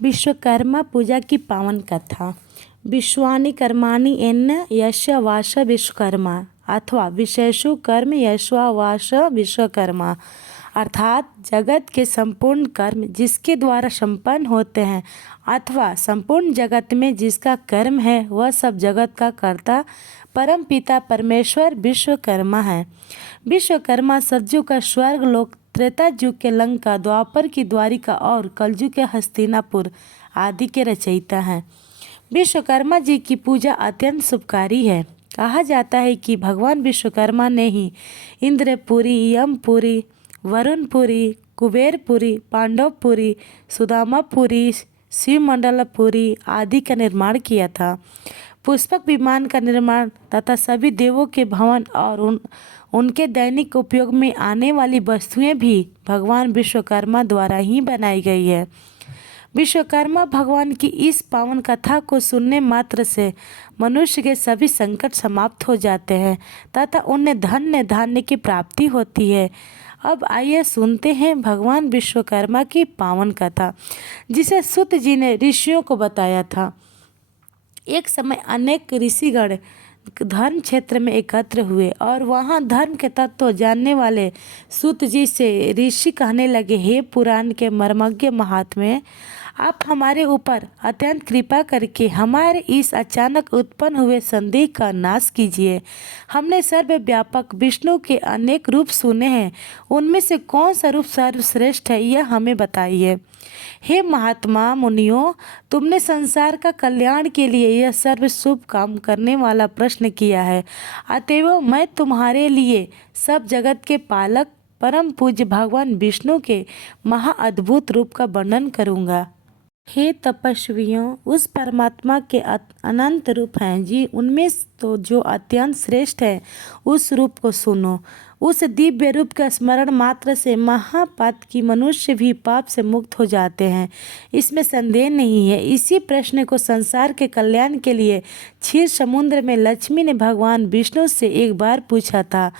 विश्वकर्मा पूजा की पावन कथा। विश्वानि कर्माणि येन यस्य वास विश्वकर्मा अथवा विशेषु कर्म यशवा वास विश्वकर्मा, अर्थात जगत के संपूर्ण कर्म जिसके द्वारा संपन्न होते हैं अथवा संपूर्ण जगत में जिसका कर्म है वह सब जगत का कर्ता परम पिता परमेश्वर विश्वकर्मा है। विश्वकर्मा सतयुग का स्वर्ग लोक, त्रेता युग के लंका, द्वापर की द्वारिका और कलयुग के हस्तिनापुर आदि के रचयिता हैं। विश्वकर्मा जी की पूजा अत्यंत शुभकारी है। कहा जाता है कि भगवान विश्वकर्मा ने ही इंद्रपुरी, यमपुरी, वरुणपुरी, कुबेरपुरी, पांडवपुरी, सुदामापुरी, शिवमंडलपुरी आदि का निर्माण किया था। पुष्पक विमान का निर्माण तथा सभी देवों के भवन और उनके दैनिक उपयोग में आने वाली वस्तुएं भी भगवान विश्वकर्मा द्वारा ही बनाई गई है। विश्वकर्मा भगवान की इस पावन कथा को सुनने मात्र से मनुष्य के सभी संकट समाप्त हो जाते हैं तथा उन्हें धन्य धान्य की प्राप्ति होती है। अब आइए सुनते हैं भगवान विश्वकर्मा की पावन कथा, जिसे सूत जी ने ऋषियों को बताया था। एक समय अनेक ऋषिगण धर्म क्षेत्र में एकत्र हुए और वहां धर्म के तत्व जानने वाले सूत जी से ऋषि कहने लगे, हे पुराण के मर्मज्ञ महात्मे, आप हमारे ऊपर अत्यंत कृपा करके हमारे इस अचानक उत्पन्न हुए संदेह का नाश कीजिए। हमने सर्वव्यापक विष्णु के अनेक रूप सुने हैं, उनमें से कौन सा रूप सर्वश्रेष्ठ है यह हमें बताइए। हे महात्मा मुनियों, तुमने संसार का कल्याण के लिए यह सर्व शुभ काम करने वाला प्रश्न किया है, अतएव मैं तुम्हारे लिए सब जगत के पालक परम पूज्य भगवान विष्णु के महाअद्भुत रूप का वर्णन करूँगा। हे तपस्वियों, उस परमात्मा के अनंत रूप हैं जी, उनमें तो जो अत्यंत श्रेष्ठ है उस रूप को सुनो। उस दिव्य रूप का स्मरण मात्र से महापात की मनुष्य भी पाप से मुक्त हो जाते हैं, इसमें संदेह नहीं है। इसी प्रश्न को संसार के कल्याण के लिए क्षीर समुद्र में लक्ष्मी ने भगवान विष्णु से एक बार पूछा था।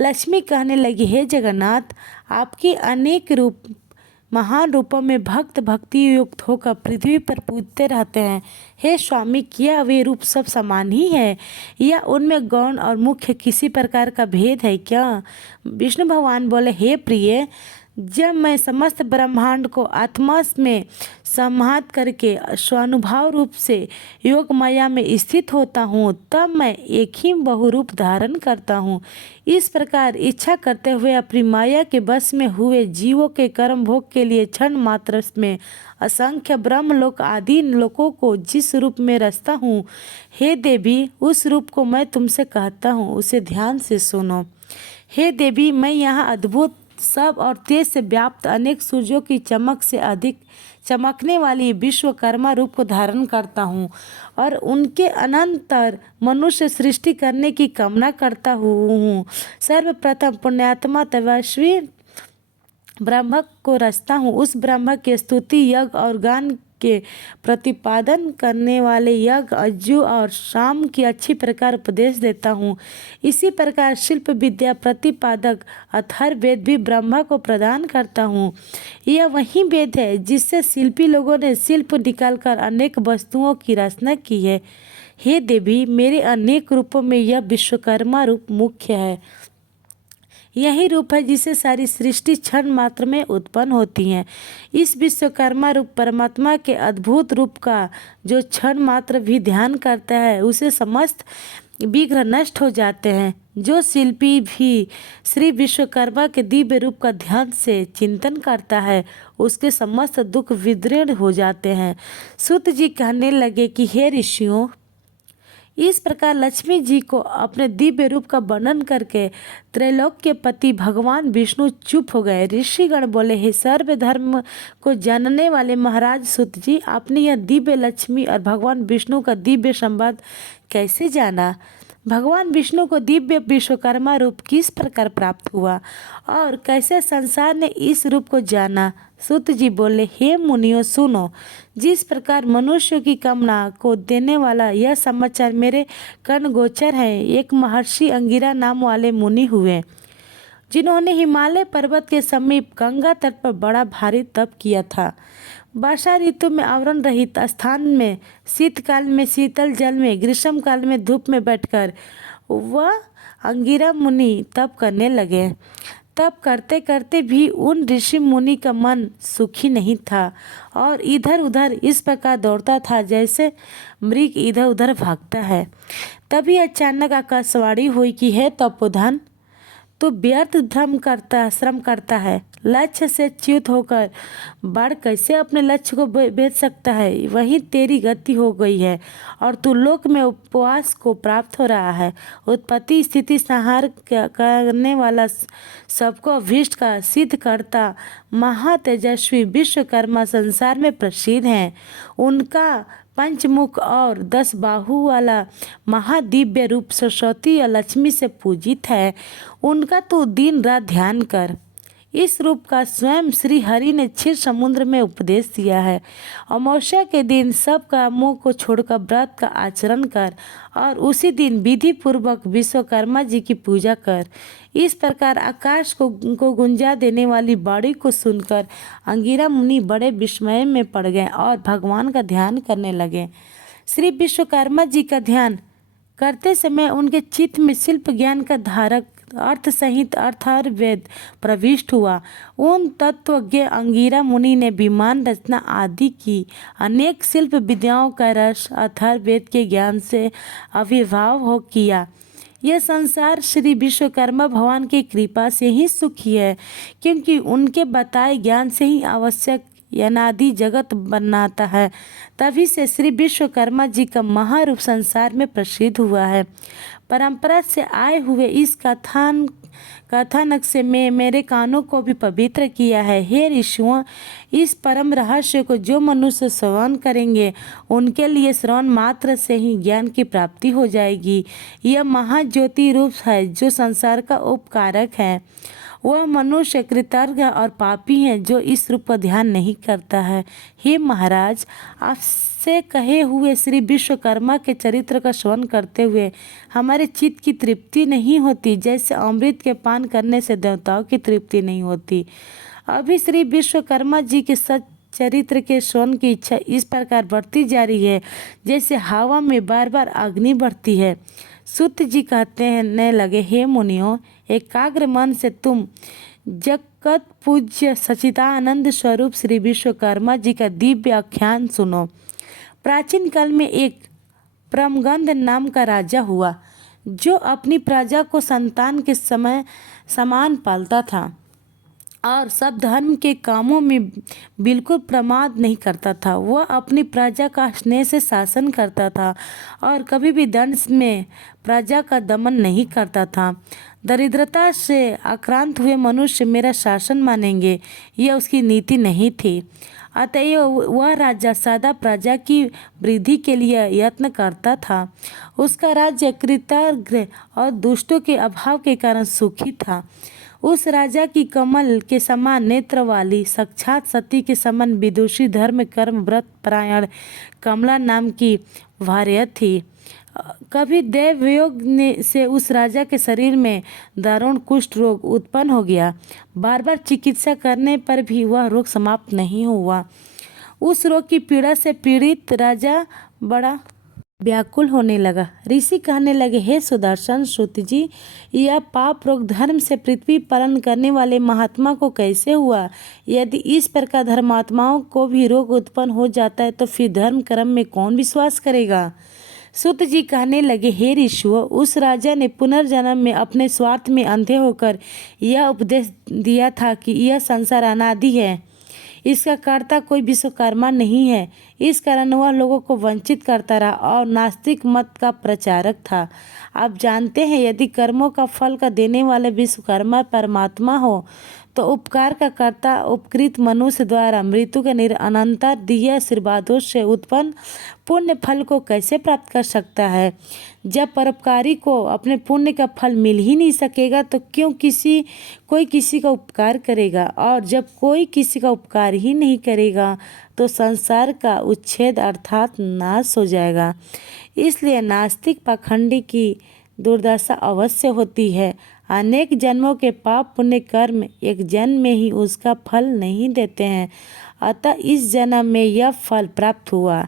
लक्ष्मी कहने लगी, हे जगन्नाथ, आपके अनेक रूप महान रूपों में भक्त भक्ति युक्त होकर पृथ्वी पर पूजते रहते हैं। हे स्वामी, क्या वे रूप सब समान ही है या उनमें गौण और मुख्य किसी प्रकार का भेद है क्या? विष्णु भगवान बोले, हे प्रिय, जब मैं समस्त ब्रह्मांड को आत्मा में समाहित करके स्वानुभाव रूप से योग माया में स्थित होता हूँ तब मैं एक ही बहुरूप धारण करता हूँ। इस प्रकार इच्छा करते हुए अपनी माया के बस में हुए जीवों के कर्म भोग के लिए क्षण मात्र में असंख्य ब्रह्मलोक आदि लोकों को जिस रूप में रचता हूँ, हे देवी, उस रूप को मैं तुमसे कहता हूँ, उसे ध्यान से सुनो। हे देवी, मैं यहाँ अद्भुत सब और तेज से व्याप्त अनेक सूर्यों की चमक से अधिक चमकने वाली विश्वकर्मा रूप को धारण करता हूँ और उनके अनंतर मनुष्य सृष्टि करने की कामना करता हूँ। सर्वप्रथम पुण्यात्मा तपस्वी ब्रह्म को रचता हूँ। उस ब्रह्म के स्तुति यज्ञ और गान के प्रतिपादन करने वाले यज्ञ अज्जु और शाम की अच्छी प्रकार उपदेश देता हूँ। इसी प्रकार शिल्प विद्या प्रतिपादक अथर्ववेद भी ब्रह्मा को प्रदान करता हूँ। यह वही वेद है जिससे शिल्पी लोगों ने शिल्प निकालकर अनेक वस्तुओं की रचना की है। हे देवी, मेरे अनेक रूपों में यह विश्वकर्मा रूप मुख्य है। यही रूप है जिसे सारी सृष्टि क्षण मात्र में उत्पन्न होती है। इस विश्वकर्मा रूप परमात्मा के अद्भुत रूप का जो क्षण मात्र भी ध्यान करता है उसे समस्त विघ्न नष्ट हो जाते हैं। जो शिल्पी भी श्री विश्वकर्मा के दिव्य रूप का ध्यान से चिंतन करता है उसके समस्त दुख विदीर्ण हो जाते हैं। सूत जी कहने लगे कि हे ऋषियों, इस प्रकार लक्ष्मी जी को अपने दिव्य रूप का वर्णन करके त्रैलोक के पति भगवान विष्णु चुप हो गए। ऋषिगण बोले, हे सर्व धर्म को जानने वाले महाराज सूत जी, आपने यह दिव्य लक्ष्मी और भगवान विष्णु का दिव्य संवाद कैसे जाना? भगवान विष्णु को दिव्य विश्वकर्मा रूप किस प्रकार प्राप्त हुआ और कैसे संसार ने इस रूप को जाना? सूत जी बोले, हे मुनियों सुनो, जिस प्रकार मनुष्य की कामना को देने वाला यह समाचार मेरे कर्ण गोचर है। एक महर्षि अंगिरा नाम वाले मुनि हुए जिन्होंने हिमालय पर्वत के समीप गंगा तट पर बड़ा भारी तप किया था। वर्षा ऋतु में आवरण रहित स्थान में, शीतकाल में शीतल जल में, ग्रीष्म काल में धूप में बैठकर वह अंगिरा मुनि तप करने लगे। तप करते करते भी उन ऋषि मुनि का मन सुखी नहीं था और इधर उधर इस प्रकार दौड़ता था जैसे मृग इधर उधर भागता है। तभी अचानक आकाशवाणी हुई कि हे तपोधन, तो व्यर्थ श्रम करता है, लक्ष्य से च्युत होकर बाढ़ कैसे अपने लक्ष्य को भेज सकता है। वहीं तेरी गति हो गई है और तू लोक में उपवास को प्राप्त हो रहा है। उत्पत्ति स्थिति संहार करने वाला, सबको अभीष्ट का सिद्ध करता महातेजस्वी विश्वकर्मा संसार में प्रसिद्ध हैं। उनका पंचमुख और 10 बाहु वाला महादिव्य रूप सरस्वती या लक्ष्मी से पूजित है। उनका तो दिन रात ध्यान कर। इस रूप का स्वयं श्री हरि ने क्षीर समुद्र में उपदेश दिया है। अमावस्या के दिन सब कामों को छोड़कर व्रत का आचरण कर और उसी दिन विधि पूर्वक विश्वकर्मा जी की पूजा कर। इस प्रकार आकाश को गुंजा देने वाली वाणी को सुनकर अंगिरा मुनि बड़े विस्मय में पड़ गए और भगवान का ध्यान करने लगे। श्री विश्वकर्मा जी का ध्यान करते समय उनके चित्त में शिल्प ज्ञान का धारक अर्थ सहित अथर्ववेद प्रविष्ट हुआ। उन तत्वज्ञ अंगिरा मुनि ने विमान रचना आदि की अनेक शिल्प विद्याओं का रस अथर्ववेद के ज्ञान से आविर्भाव हो किया। यह संसार श्री विश्वकर्मा भगवान की कृपा से ही सुखी है, क्योंकि उनके बताए ज्ञान से ही आवश्यक अनादि जगत बनाता है। तभी से श्री विश्वकर्मा जी का महारूप संसार में प्रसिद्ध हुआ है। परंपरा से आए हुए इस कथानक से मेरे कानों को भी पवित्र किया है। हे ऋषियों, इस परम रहस्य को जो मनुष्य श्रवण करेंगे उनके लिए श्रवण मात्र से ही ज्ञान की प्राप्ति हो जाएगी। यह महाज्योति रूप है जो संसार का उपकारक है। वह मनुष्य कृतज्ञ और पापी है जो इस रूप पर ध्यान नहीं करता है। हे महाराज, आपसे कहे हुए श्री विश्वकर्मा के चरित्र का श्रवण करते हुए हमारे चित्त की तृप्ति नहीं होती, जैसे अमृत के पान करने से देवताओं की तृप्ति नहीं होती। अभी श्री विश्वकर्मा जी के चरित्र के श्रवण की इच्छा इस प्रकार बढ़ती जा रही है जैसे हवा में बार बार अग्नि बढ़ती है। सूत जी कहते हैं ने लगे, हे मुनियों, एकाग्र मन से तुम जगत पूज्य सच्चिदानंद स्वरूप श्री विश्वकर्मा जी का दिव्य आख्यान सुनो। प्राचीन काल में एक प्रमगंध नाम का राजा हुआ जो अपनी प्रजा को संतान के समय समान पालता था और सब धर्म के कामों में बिल्कुल प्रमाद नहीं करता था। वह अपनी प्रजा का स्नेह से शासन करता था और कभी भी दंड में प्रजा का दमन नहीं करता था। दरिद्रता से आक्रांत हुए मनुष्य मेरा शासन मानेंगे, यह उसकी नीति नहीं थी। अतएव वह राजा सदा प्रजा की वृद्धि के लिए यत्न करता था। उसका राज्य कृतज्ञ और दुष्टों के अभाव के कारण सुखी था। उस राजा की कमल के समान नेत्र वाली, साक्षात सती के समान विदुषी, धर्म कर्म व्रत परायण कमला नाम की भार्या थी। कभी देवयोग से उस राजा के शरीर में दारुण कुष्ठ रोग उत्पन्न हो गया। बार बार चिकित्सा करने पर भी वह रोग समाप्त नहीं हुआ। उस रोग की पीड़ा से पीड़ित राजा बड़ा व्याकुल होने लगा। ऋषि कहने लगे, हे सुदर्शन सूत जी, यह पाप रोग धर्म से पृथ्वी पालन करने वाले महात्मा को कैसे हुआ? यदि इस प्रकार धर्मात्माओं को भी रोग उत्पन्न हो जाता है तो फिर धर्म कर्म में कौन विश्वास करेगा? सूत जी कहने लगे, हे ऋषियों, उस राजा ने पुनर्जन्म में अपने स्वार्थ में अंधे होकर यह उपदेश दिया था कि यह संसार अनादि है, इसका कर्ता कोई विश्वकर्मा नहीं है। इस कारण वह लोगों को वंचित करता रहा और नास्तिक मत का प्रचारक था। आप जानते हैं, यदि कर्मों का फल का देने वाले विश्वकर्मा परमात्मा हो तो उपकार का कर्ता उपकृत मनुष्य द्वारा मृत्यु के निरंतर दिए आशीर्वादों से उत्पन्न पुण्य फल को कैसे प्राप्त कर सकता है? जब परोपकारी को अपने पुण्य का फल मिल ही नहीं सकेगा तो क्यों कोई किसी का उपकार करेगा? और जब कोई किसी का उपकार ही नहीं करेगा तो संसार का उच्छेद अर्थात नाश हो जाएगा। इसलिए नास्तिक पाखंडी की दुर्दशा अवश्य होती है। अनेक जन्मों के पाप पुण्य कर्म एक जन्म में ही उसका फल नहीं देते हैं। अतः इस जन्म में यह फल प्राप्त हुआ।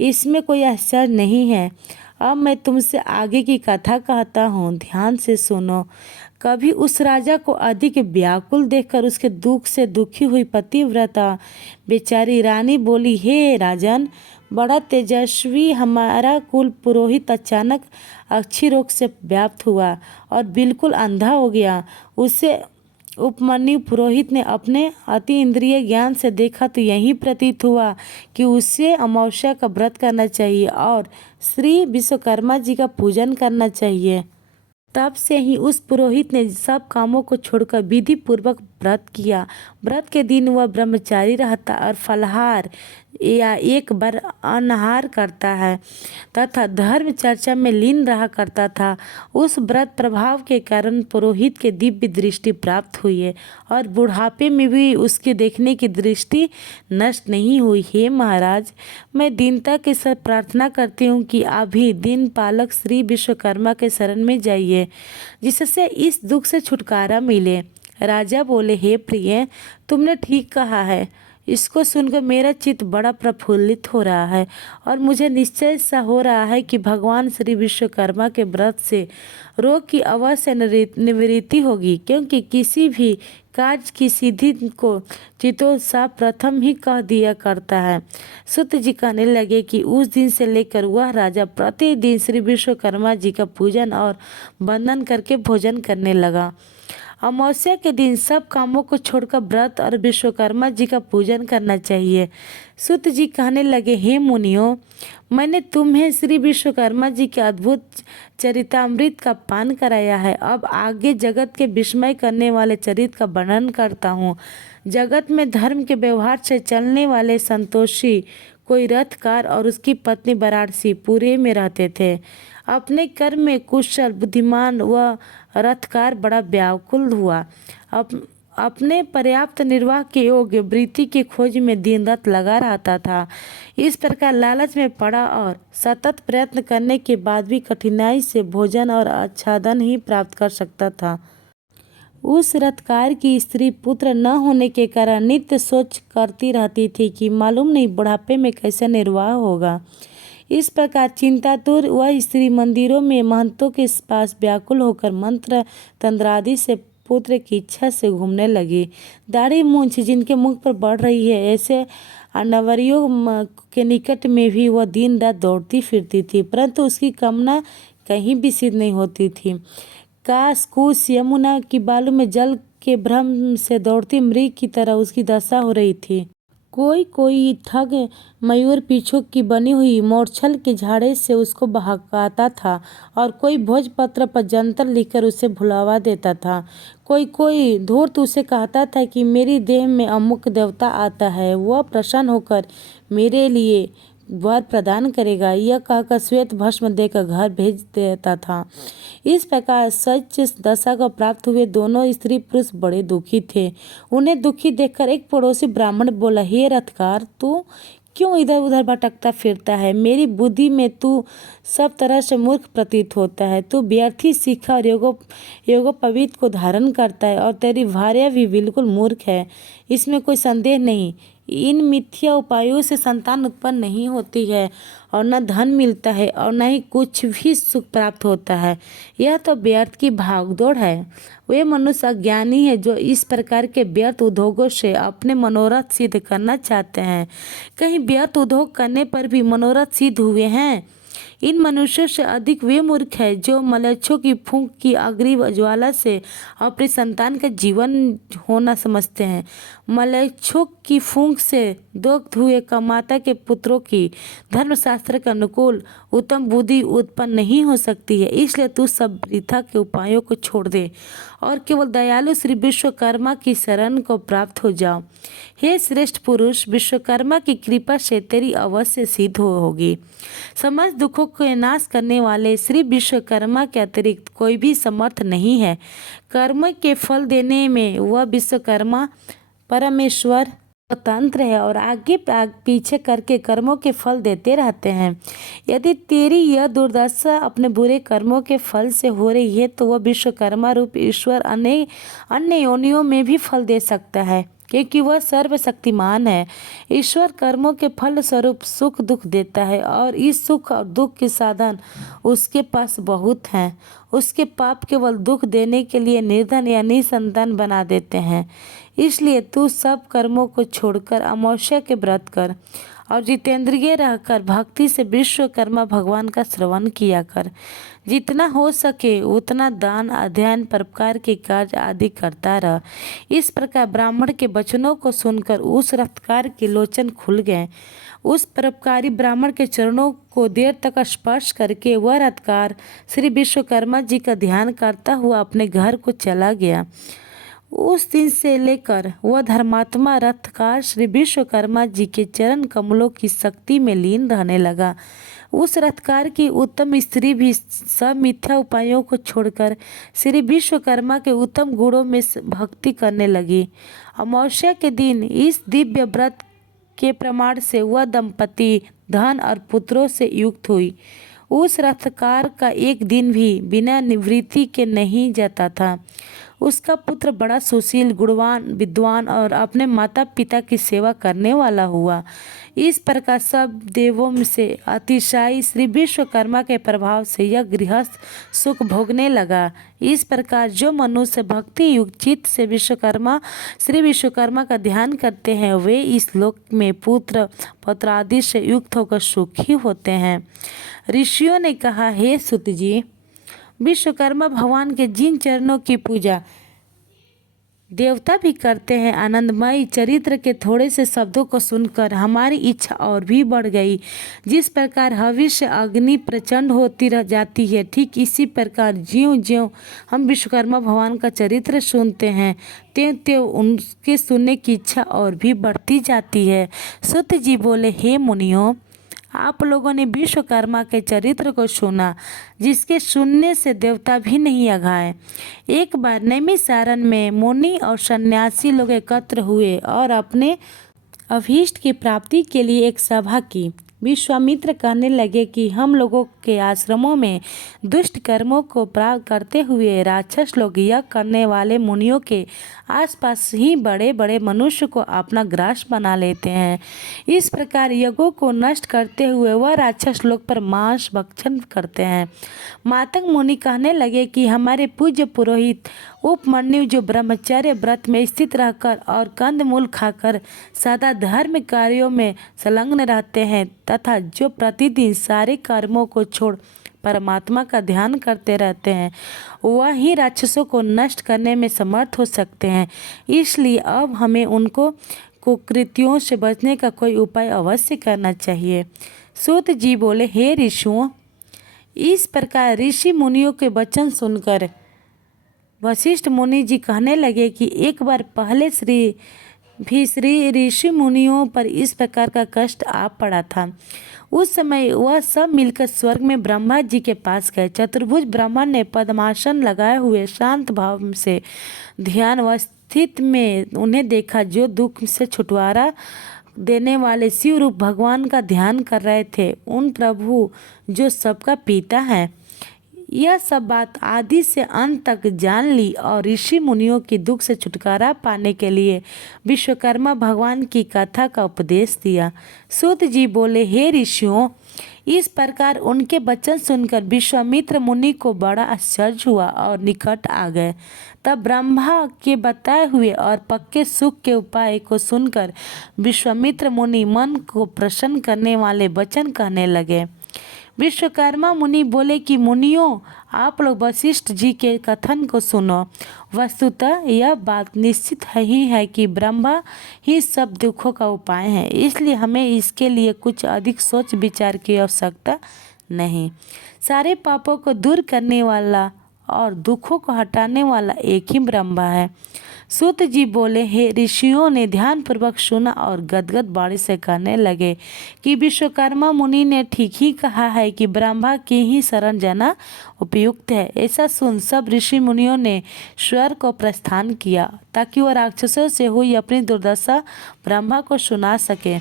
इसमें कोई आश्चर्य नहीं है। अब मैं तुमसे आगे की कथा कहता हूँ, ध्यान से सुनो। कभी उस राजा को अधिक व्याकुल देखकर उसके दुख से दुखी हुई पतिव्रता बेचारी रानी बोली, हे राजन, बड़ा तेजस्वी हमारा कुल पुरोहित अचानक अक्षी रोग से व्याप्त हुआ और बिल्कुल अंधा हो गया। उसे उपमन्यु पुरोहित ने अपने अति इंद्रिय ज्ञान से देखा तो यही प्रतीत हुआ कि उसे अमावस्या का व्रत करना चाहिए और श्री विश्वकर्मा जी का पूजन करना चाहिए। तब से ही उस पुरोहित ने सब कामों को छोड़कर विधि पूर्वक व्रत किया। व्रत के दिन वह ब्रह्मचारी रहता और फलाहार या एक बार अनाहार करता है तथा धर्म चर्चा में लीन रहा करता था। उस व्रत प्रभाव के कारण पुरोहित के दिव्य दृष्टि प्राप्त हुई है और बुढ़ापे में भी उसके देखने की दृष्टि नष्ट नहीं हुई। हे महाराज, मैं दीनता के साथ प्रार्थना करती हूँ कि आप भी दिन पालक श्री विश्वकर्मा के शरण में जाइए, जिससे इस दुख से छुटकारा मिले। राजा बोले, हे प्रिय, तुमने ठीक कहा है। इसको सुनकर मेरा चित्त बड़ा प्रफुल्लित हो रहा है और मुझे निश्चय सा हो रहा है कि भगवान श्री विश्वकर्मा के व्रत से रोग की अवश्य निवृत्ति होगी, क्योंकि किसी भी कार्य की सिद्धि को चितोत्साह प्रथम ही कह दिया करता है। सूत जी कहने लगे कि उस दिन से लेकर वह राजा प्रतिदिन श्री विश्वकर्मा जी का पूजन और वंदन करके भोजन करने लगा। अमावस्या के दिन सब कामों को छोड़कर व्रत और विश्वकर्मा जी का पूजन करना चाहिए। सूत जी कहने लगे, हे मुनियों, मैंने तुम्हें श्री विश्वकर्मा जी के अद्भुत चरितामृत का पान कराया है। अब आगे जगत के विस्मय करने वाले चरित्र का वर्णन करता हूँ। जगत में धर्म के व्यवहार से चलने वाले संतोषी कोई रथकार और उसकी पत्नी वाराणसी पुरी में रहते थे। अपने कर्म में कुशल बुद्धिमान व रथकार बड़ा व्याकुल हुआ। अपने पर्याप्त निर्वाह के योग्य वृत्ति की खोज में दिन रात लगा रहता था। इस प्रकार लालच में पड़ा और सतत प्रयत्न करने के बाद भी कठिनाई से भोजन और आच्छादन ही प्राप्त कर सकता था। उस रथकार की स्त्री पुत्र न होने के कारण नित्य सोच करती रहती थी कि मालूम नहीं बुढ़ापे में कैसे निर्वाह होगा। इस प्रकार चिंतातुर वह स्त्री मंदिरों में महंतों के पास व्याकुल होकर मंत्र तंत्रादि से पुत्र की इच्छा से घूमने लगी। दाढ़ी मूंछ जिनके मुख पर बढ़ रही है, ऐसे अनवरियों के निकट में भी वह दिन रात दौड़ती फिरती थी, परंतु उसकी कामना कहीं भी सिद्ध नहीं होती थी। काश कुश यमुना की बालू में जल के भ्रम से दौड़ती मृग की तरह उसकी दशा हो रही थी। कोई ठग मयूर पीछू की बनी हुई मोरछल के झाड़े से उसको बहकाता था और कोई भोजपत्र पर जंतर लिखकर उसे भुलावा देता था। कोई धूर्त उसे कहता था कि मेरी देह में अमुक देवता आता है, वह प्रसन्न होकर मेरे लिए वर प्रदान करेगा, यह कहकर श्वेत भस्म देकर घर भेज देता था। इस प्रकार सच दशा को प्राप्त हुए दोनों स्त्री पुरुष बड़े दुखी थे। उन्हें दुखी देखकर एक पड़ोसी ब्राह्मण बोला, हे रथकार, तू क्यों इधर उधर भटकता फिरता है? मेरी बुद्धि में तू सब तरह से मूर्ख प्रतीत होता है। तू व्यर्थी शिक्षा और योगोपवीत को धारण करता है और तेरी भार्या भी बिल्कुल मूर्ख है, इसमें कोई संदेह नहीं। इन मिथ्या उपायों से संतान उत्पन्न नहीं होती है और न धन मिलता है और न ही कुछ भी सुख प्राप्त होता है। यह तो व्यर्थ की भागदौड़ है। वे मनुष्य अज्ञानी है जो इस प्रकार के व्यर्थ उद्योगों से अपने मनोरथ सिद्ध करना चाहते हैं। कहीं व्यर्थ उद्योग करने पर भी मनोरथ सिद्ध हुए हैं? इन मनुष्यों से अधिक वे मूर्ख है जो मलेच्छों की फूंक की अग्नि ज्वाला से अपनी संतान का जीवन होना समझते हैं। मलेच्छों की फूंक से दुग्ध हुए कमाता के पुत्रों की धर्मशास्त्र के अनुकूल उत्तम बुद्धि उत्पन्न नहीं हो सकती है। इसलिए तू सब वृथा के उपायों को छोड़ दे और केवल दयालु श्री विश्वकर्मा की शरण को प्राप्त हो जाओ। हे श्रेष्ठ पुरुष, विश्वकर्मा की कृपा से तेरी अवश्य सिद्ध होगी। समस्त दुखों को नाश करने वाले श्री विश्वकर्मा के अतिरिक्त कोई भी समर्थ नहीं है। कर्म के फल देने में वह विश्वकर्मा परमेश्वर स्वतंत्र है और आगे पीछे करके कर्मों के फल देते रहते हैं। यदि तेरी यह दुर्दशा अपने बुरे कर्मों के फल से हो रही है तो वह विश्वकर्मा रूप ईश्वर अन्य योनियों में भी फल दे सकता है, क्योंकि वह सर्वशक्तिमान है। ईश्वर कर्मों के फल स्वरूप सुख दुख देता है और इस सुख और दुख के साधन उसके पास बहुत हैं। उसके पाप केवल दुख देने के लिए निर्धन या निसंतान बना देते हैं। इसलिए तू सब कर्मों को छोड़कर अमावस्या के व्रत कर और जितेंद्रिय रहकर भक्ति से विश्वकर्मा भगवान का श्रवण किया कर। जितना हो सके उतना दान, अध्ययन, परोपकार के कार्य आदि करता रह। इस प्रकार ब्राह्मण के वचनों को सुनकर उस रथकार के लोचन खुल गए। उस परोपकारी ब्राह्मण के चरणों को देर तक स्पर्श करके वह रथकार श्री विश्वकर्मा जी का ध्यान करता हुआ अपने घर को चला गया। उस दिन से लेकर वह धर्मात्मा रथकार श्री विश्वकर्मा जी के चरण कमलों की शक्ति में लीन रहने लगा। उस रथकार की उत्तम स्त्री भी सब मिथ्या उपायों को छोड़कर श्री विश्वकर्मा के उत्तम गुणों में भक्ति करने लगी। अमावस्या के दिन इस दिव्य व्रत के प्रमाण से वह दंपति धन और पुत्रों से युक्त हुई। उस रथकार का एक दिन भी बिना निवृत्ति के नहीं जाता था। उसका पुत्र बड़ा सुशील, गुणवान, विद्वान और अपने माता पिता की सेवा करने वाला हुआ। इस प्रकार सब देवों से अतिशय श्री विश्वकर्मा के प्रभाव से यह गृहस्थ सुख भोगने लगा। इस प्रकार जो मनुष्य भक्ति युक्त चित्त से श्री विश्वकर्मा का ध्यान करते हैं वे इस लोक में पुत्र पौत्र आदि से युक्त होकर सुखी होते हैं। ऋषियों ने कहा, हे सुत जी, विश्वकर्मा भगवान के जिन चरणों की पूजा देवता भी करते हैं, आनंदमयी चरित्र के थोड़े से शब्दों को सुनकर हमारी इच्छा और भी बढ़ गई। जिस प्रकार हविष्य अग्नि प्रचंड होती रह जाती है, ठीक इसी प्रकार ज्यों ज्यों हम विश्वकर्मा भगवान का चरित्र सुनते हैं त्यों त्यों उनके सुनने की इच्छा और भी बढ़ती जाती है। सूत जी बोले, हे मुनियों, आप लोगों ने विश्वकर्मा के चरित्र को सुना, जिसके सुनने से देवता भी नहीं अघाए। एक बार नैमिषारण्य में मुनि और सन्यासी लोग एकत्र हुए और अपने अभीष्ट की प्राप्ति के लिए एक सभा की। विश्वामित्र कहने लगे कि हम लोगों के आश्रमों में दुष्ट कर्मों को प्राप्त करते हुए राक्षस लोग यज्ञ करने वाले मुनियों के आसपास ही बड़े बड़े मनुष्य को अपना ग्रास बना लेते हैं। इस प्रकार यज्ञों को नष्ट करते हुए वह राक्षस लोग पर मांस भक्षण करते हैं। मातंग मुनि कहने लगे कि हमारे पूज्य पुरोहित उपमन्यु जो ब्रह्मचर्य व्रत में स्थित रहकर और कंदमूल खाकर सदा धर्म कार्यों में संलग्न रहते हैं तथा जो प्रतिदिन सारे कर्मों को छोड़ परमात्मा का ध्यान करते रहते हैं, वह ही राक्षसों को नष्ट करने में समर्थ हो सकते हैं। इसलिए अब हमें उनको कुकृत्यों से बचने का कोई उपाय अवश्य करना चाहिए। सूत जी बोले, हे ऋषियों, इस प्रकार ऋषि मुनियों के वचन सुनकर वशिष्ठ मुनि जी कहने लगे कि एक बार पहले श्री ऋषि मुनियों पर इस प्रकार का कष्ट आ पड़ा था। उस समय वह सब मिलकर स्वर्ग में ब्रह्मा जी के पास गए। चतुर्भुज ब्रह्मा ने पद्मासन लगाए हुए शांत भाव से ध्यान अवस्थित में उन्हें देखा, जो दुख से छुटकारा देने वाले शिव रूप भगवान का ध्यान कर रहे थे। उन प्रभु जो सबका पिता है, यह सब बात आदि से अंत तक जान ली और ऋषि मुनियों की दुख से छुटकारा पाने के लिए विश्वकर्मा भगवान की कथा का उपदेश दिया। सूत जी बोले, हे ऋषियों, इस प्रकार उनके वचन सुनकर विश्वामित्र मुनि को बड़ा आश्चर्य हुआ और निकट आ गए। तब ब्रह्मा के बताए हुए और पक्के सुख के उपाय को सुनकर विश्वामित्र मुनि मन को प्रसन्न करने वाले वचन कहने लगे। विश्वकर्मा मुनि बोले कि मुनियों, आप लोग वशिष्ठ जी के कथन को सुनो। वस्तुतः यह बात निश्चित ही है कि ब्रह्मा ही सब दुखों का उपाय है, इसलिए हमें इसके लिए कुछ अधिक सोच विचार की आवश्यकता नहीं। सारे पापों को दूर करने वाला और दुखों को हटाने वाला एक ही ब्रह्मा है। सूत जी बोले, हे ऋषियों ने ध्यानपूर्वक सुना और गदगद वाणी से कहने लगे कि विश्वकर्मा मुनि ने ठीक ही कहा है कि ब्रह्मा की ही शरण जाना उपयुक्त है। ऐसा सुन सब ऋषि मुनियों ने स्वर्ग को प्रस्थान किया ताकि वह राक्षसों से हुई अपनी दुर्दशा ब्रह्मा को सुना सके।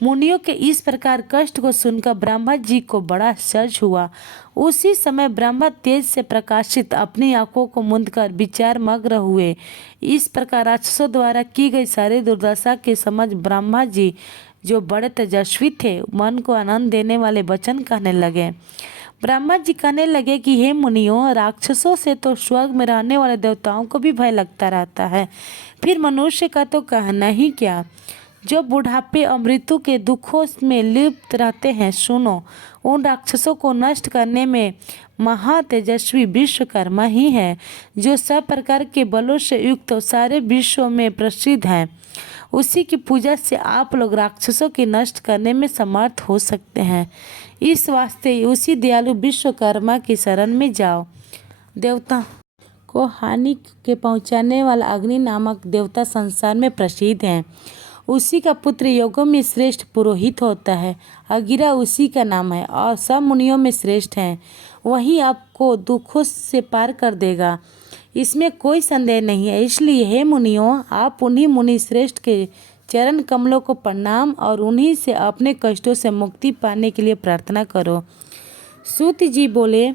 मुनियों के इस प्रकार कष्ट को सुनकर ब्रह्मा जी को बड़ा आश्चर्य हुआ। उसी समय ब्रह्मा तेज से प्रकाशित अपनी आंखों को मूंदकर विचार मग्न हुए। इस प्रकार राक्षसों द्वारा की गई सारी दुर्दशा के समझ ब्रह्मा जी, जो बड़े तेजस्वी थे, मन को आनंद देने वाले वचन कहने लगे। ब्रह्मा जी कहने लगे कि हे मुनियों, राक्षसों से तो स्वर्ग में रहने वाले देवताओं को भी भय लगता रहता है, फिर मनुष्य का तो कहना ही क्या, जो बुढ़ापे और मृत्यु के दुखों में लिप्त रहते हैं। सुनो, उन राक्षसों को नष्ट करने में महातेजस्वी विश्वकर्मा ही है, जो सब प्रकार के बलों से युक्त सारे विश्व में प्रसिद्ध है। उसी की पूजा से आप लोग राक्षसों की नष्ट करने में समर्थ हो सकते हैं। इस वास्ते उसी दयालु विश्वकर्मा की शरण में जाओ। देवता को हानि के पहुंचाने वाला अग्नि नामक देवता संसार में प्रसिद्ध है। उसी का पुत्र योगों में श्रेष्ठ पुरोहित होता है। अगिरा उसी का नाम है और सब मुनियों में श्रेष्ठ है। वही आपको दुखों से पार कर देगा, इसमें कोई संदेह नहीं है। इसलिए हे मुनियों, आप उन्हीं मुनि श्रेष्ठ के चरण कमलों को प्रणाम और उन्हीं से अपने कष्टों से मुक्ति पाने के लिए प्रार्थना करो। सूत जी बोले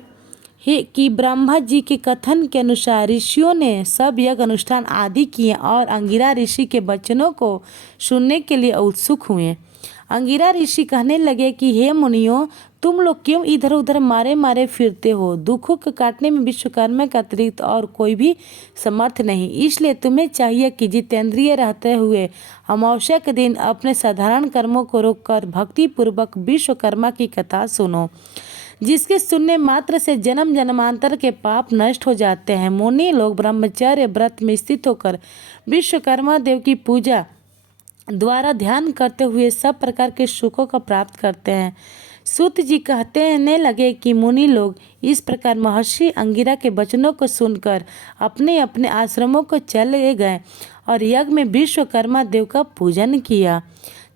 हे कि ब्रह्मा जी के कथन के अनुसार ऋषियों ने सब यज्ञ अनुष्ठान आदि किए और अंगिरा ऋषि के वचनों को सुनने के लिए उत्सुक हुए। अंगिरा ऋषि कहने लगे कि हे मुनियों, तुम लोग क्यों इधर उधर मारे मारे फिरते हो? दुखों को काटने में विश्वकर्मा का अतिरिक्त और कोई भी समर्थ नहीं। इसलिए तुम्हें चाहिए कि जितेंद्रिय रहते हुए अमावस्या के दिन अपने साधारण कर्मों को रोककर भक्ति पूर्वक विश्वकर्मा की कथा सुनो, जिसके सुनने मात्र से जन्म जन्मांतर के पाप नष्ट हो जाते हैं। मुनि लोग ब्रह्मचर्य व्रत में स्थित होकर विश्वकर्मा देव की पूजा द्वारा ध्यान करते हुए सब प्रकार के सुखों को प्राप्त करते हैं। सूत जी कहने लगे कि मुनि लोग इस प्रकार महर्षि अंगिरा के वचनों को सुनकर अपने अपने आश्रमों को चले गए और यज्ञ में विश्वकर्मा देव का पूजन किया,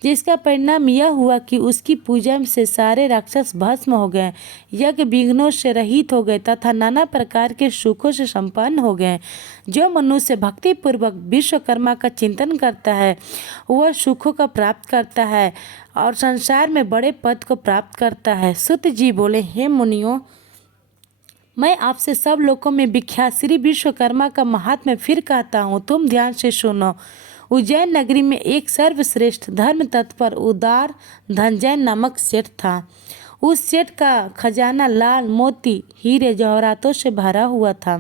जिसका परिणाम यह हुआ कि उसकी पूजा से सारे राक्षस भस्म हो गए, यज्ञ विघ्नों से रहित हो गए तथा नाना प्रकार के सुखों से संपन्न हो गए। जो मनुष्य भक्ति पूर्वक विश्वकर्मा का चिंतन करता है वह सुखों का प्राप्त करता है और संसार में बड़े पद को प्राप्त करता है। सूत जी बोले, हे मुनियों, मैं आपसे सब लोगों में विख्यात श्री विश्वकर्मा का महात्म्य फिर कहता हूँ, तुम ध्यान से सुनो। उज्जैन नगरी में एक सर्वश्रेष्ठ धर्म तत्पर उदार धनंजय नामक सेठ था। उस सेठ का खजाना लाल मोती हीरे जवाहरातों से भरा हुआ था,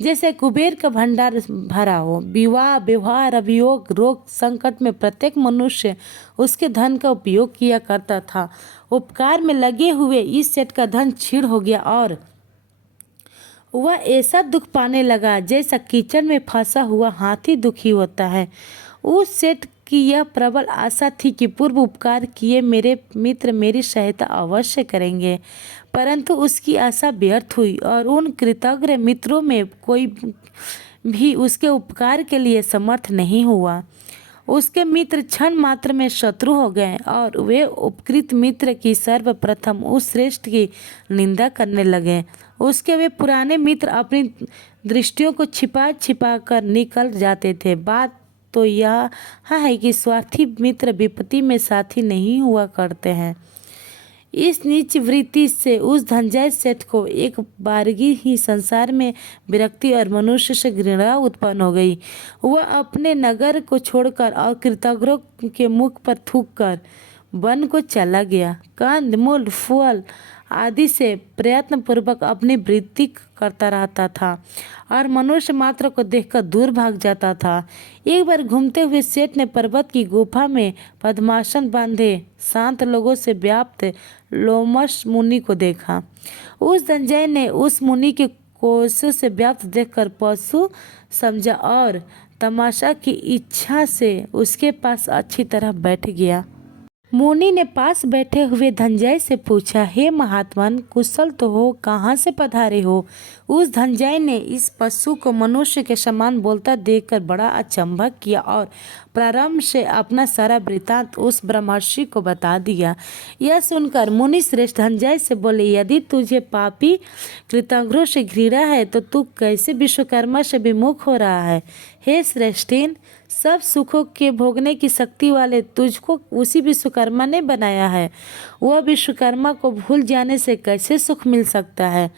जैसे कुबेर का भंडार भरा हो। विवाह व्यवहार अभियोग रोग संकट में प्रत्येक मनुष्य उसके धन का उपयोग किया करता था। उपकार में लगे हुए इस सेठ का धन छीड़ हो गया और वह ऐसा दुख पाने लगा जैसा कीचड़ में फंसा हुआ हाथी दुखी होता है। उस सेठ की यह प्रबल आशा थी कि पूर्व उपकार किए मेरे मित्र मेरी सहायता अवश्य करेंगे, परंतु उसकी आशा व्यर्थ हुई और उन कृतज्ञ मित्रों में कोई भी उसके उपकार के लिए समर्थ नहीं हुआ। उसके मित्र क्षण मात्र में शत्रु हो गए और वे उपकृत मित्र की सर्वप्रथम उस श्रेष्ठ की निंदा करने लगे। उसके वे पुराने मित्र अपनी दृष्टियों को छिपा छिपा कर निकल जाते थे। बात तो यह है कि स्वार्थी मित्र विपत्ति में साथी नहीं हुआ करते हैं। इस नीच वृत्ति से उस धनंजय सेठ को एक बारगी ही संसार में विरक्ति और मनुष्य से घृणा उत्पन्न हो गई। वह अपने नगर को छोड़कर और कृतज्ञों के मुख पर थूक कर वन को चला गया। कंद मूल फल आदि से प्रयत्न पूर्वक अपनी वृद्धि करता रहता था और मनुष्य मात्र को देखकर दूर भाग जाता था। एक बार घूमते हुए सेठ ने पर्वत की गुफा में पद्मासन बांधे शांत लोगों से व्याप्त लोमश मुनि को देखा। उस धनंजय ने उस मुनि के कोशों से व्याप्त देखकर पशु समझा और तमाशा की इच्छा से उसके पास अच्छी तरह बैठ गया। मुनि ने पास बैठे हुए धनंजय से पूछा, हे महात्मन, कुशल तो हो, कहाँ से पधारे हो? उस धनंजय ने इस पशु को मनुष्य के समान बोलता देखकर बड़ा अचंभा किया और प्रारंभ से अपना सारा वृत्तांत उस ब्रह्मर्षि को बता दिया। यह सुनकर मुनि श्रेष्ठ धनंजय से बोले, यदि तुझे पापी कृतघ्नों से घृणा है तो तू कैसे विश्वकर्मा से विमुख हो रहा है। हे श्रेष्ठीन, सब सुखों के भोगने की शक्ति वाले तुझको उसी विश्वकर्मा ने बनाया है। वह विश्वकर्मा को भूल जाने से कैसे सुख मिल सकता है।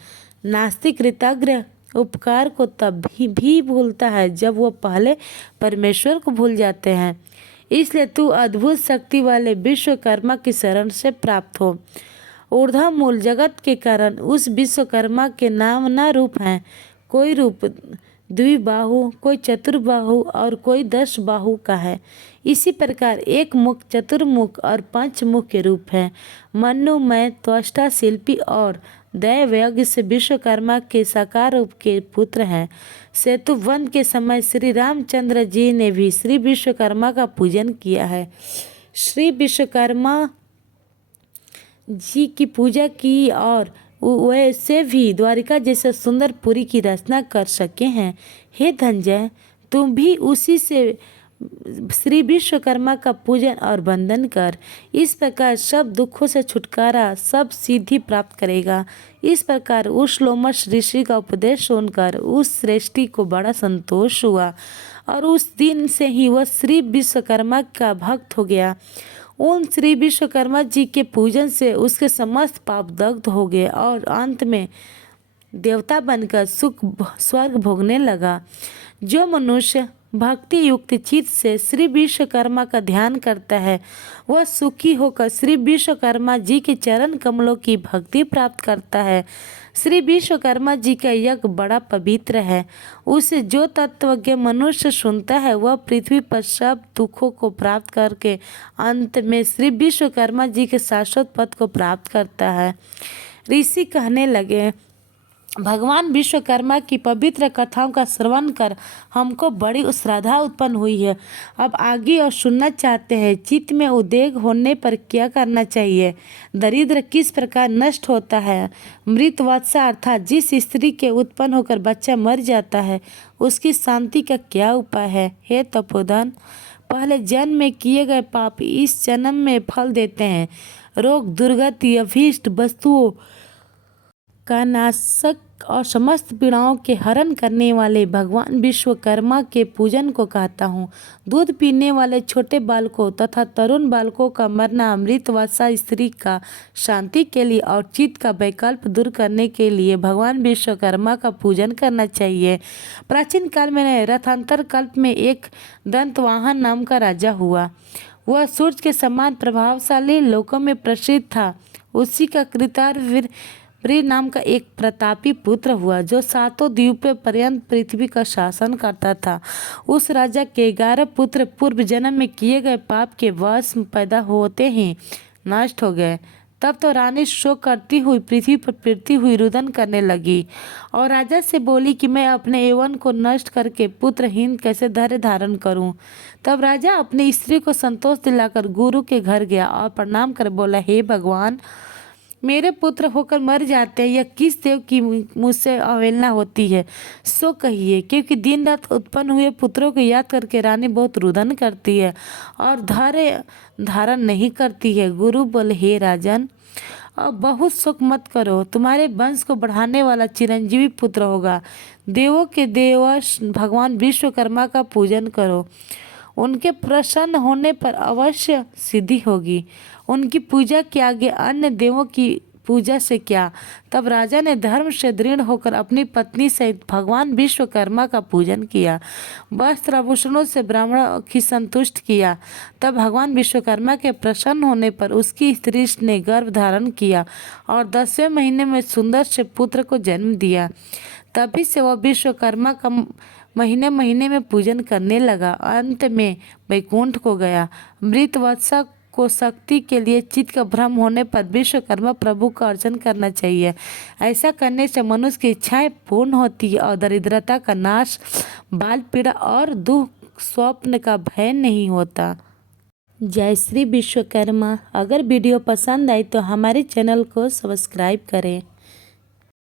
नास्तिक कृतज्ञ उपकार को तब भी भूलता है जब वो पहले परमेश्वर को भूल जाते हैं। इसलिए तू अद्भुत शक्ति वाले विश्वकर्मा की शरण से प्राप्त हो। ऊर्ध्व मूल जगत के कारण उस विश्वकर्मा के नाम न रूप हैं। कोई रूप द्विबाहु, कोई चतुर्बाहु और कोई 10 बाहु का है। इसी प्रकार एक मुख, चतुर्मुख और 5 मुख के रूप हैं। मनु में त्वष्टा, शिल्पी और दैवयज्ञ से विश्वकर्मा के साकार रूप के पुत्र हैं। सेतु बंध के समय श्री रामचंद्र जी ने भी श्री विश्वकर्मा का पूजन किया है। श्री विश्वकर्मा जी की पूजा की और वैसे भी द्वारिका जैसे सुंदर पुरी की रचना कर सके हैं। हे धनंजय, तुम भी उसी से श्री विश्वकर्मा का पूजन और वंदन कर। इस प्रकार सब दुखों से छुटकारा, सब सिद्धि प्राप्त करेगा। इस प्रकार उस लोमश ऋषि का उपदेश सुनकर उस श्रेष्ठी को बड़ा संतोष हुआ और उस दिन से ही वह श्री विश्वकर्मा का भक्त हो गया। उन श्री विश्वकर्मा जी के पूजन से उसके समस्त पाप दग्ध हो गए और अंत में देवता बनकर सुख स्वर्ग भोगने लगा। जो मनुष्य भक्ति युक्त चित्त से श्री विश्वकर्मा का ध्यान करता है वह सुखी होकर श्री विश्वकर्मा जी के चरण कमलों की भक्ति प्राप्त करता है। श्री विश्वकर्मा जी का यज्ञ बड़ा पवित्र है। उसे जो तत्वज्ञ मनुष्य सुनता है वह पृथ्वी पर सब दुखों को प्राप्त करके अंत में श्री विश्वकर्मा जी के शाश्वत पद को प्राप्त करता है। ऋषि कहने लगे, भगवान विश्वकर्मा की पवित्र कथाओं का श्रवण कर हमको बड़ी श्रद्धा उत्पन्न हुई है। अब आगे और सुनना चाहते हैं। चित्त में उद्वेग होने पर क्या करना चाहिए? दरिद्र किस प्रकार नष्ट होता है? मृत वत्सा अर्थात जिस स्त्री के उत्पन्न होकर बच्चा मर जाता है उसकी शांति का क्या उपाय है? हे तपोधन, पहले जन्म में किए गए पाप इस जन्म में फल देते हैं। रोग, दुर्गति, अभीष्ट वस्तुओं का नाशक और समस्त पीड़ाओं के हरण करने वाले भगवान विश्वकर्मा के पूजन को कहता हूँ। दूध पीने वाले छोटे बालकों तथा तरुण बालकों का मरना मृत वत्सा स्त्री का शांति के लिए और चित्त का वैकल्प दूर करने के लिए भगवान विश्वकर्मा का पूजन करना चाहिए। प्राचीन काल में रथांतर कल्प में एक दंतवाहन नाम का राजा हुआ। वह सूर्य के समान प्रभावशाली लोकों में प्रसिद्ध था। उसी का कृतार्थ नाम का एक प्रतापी पुत्र हुआ जो 7 द्वीपों पर्यंत पृथ्वी का शासन करता था। उस राजा के 11 पुत्र पूर्व जन्म में किए गए पाप के वश पैदा होते ही नष्ट हो गए। तब तो रानी शोक करती हुई पृथ्वी पर फिरती हुई रुदन करने लगी और राजा से बोली कि मैं अपने यौवन को नष्ट करके पुत्रहीन कैसे धैर्य धारण करूं। तब राजा अपनी स्त्री को संतोष दिलाकर गुरु के घर गया और प्रणाम कर बोला, हे भगवान, मेरे पुत्र होकर मर जाते हैं, यह किस देव की मुझसे अवहेलना होती है? सो कहिए, क्योंकि दिन रात उत्पन्न हुए पुत्रों को याद करके रानी बहुत रुदन करती है और धैर्य धारण नहीं करती है। गुरु बोले, हे राजन, अब बहुत शोक मत करो, तुम्हारे वंश को बढ़ाने वाला चिरंजीवी पुत्र होगा। देवों के देवश भगवान विश्वकर्मा का पूजन करो, उनके प्रसन्न होने पर अवश्य सिद्धि होगी। उनकी पूजा के आगे अन्य देवों की पूजा से क्या? तब राजा ने धर्म से दृढ़ होकर अपनी पत्नी सहित भगवान विश्वकर्मा का पूजन किया, वस्त्र आभूषणों से ब्राह्मणों की संतुष्ट किया। तब भगवान विश्वकर्मा के प्रसन्न होने पर उसकी स्त्री ने गर्भ धारण किया और 10वें महीने में सुंदर से पुत्र को जन्म दिया। तभी से वह विश्वकर्मा का महीने महीने में पूजन करने लगा। अंत में वैकुंठ को गया। मृत वत्सा को शक्ति के लिए चित्त का भ्रम होने पर विश्वकर्मा प्रभु का अर्चन करना चाहिए। ऐसा करने से मनुष्य की इच्छाएं पूर्ण होती है और दरिद्रता का नाश, बाल पीड़ा और दुख स्वप्न का भय नहीं होता। जय श्री विश्वकर्मा। अगर वीडियो पसंद आई तो हमारे चैनल को सब्सक्राइब करें।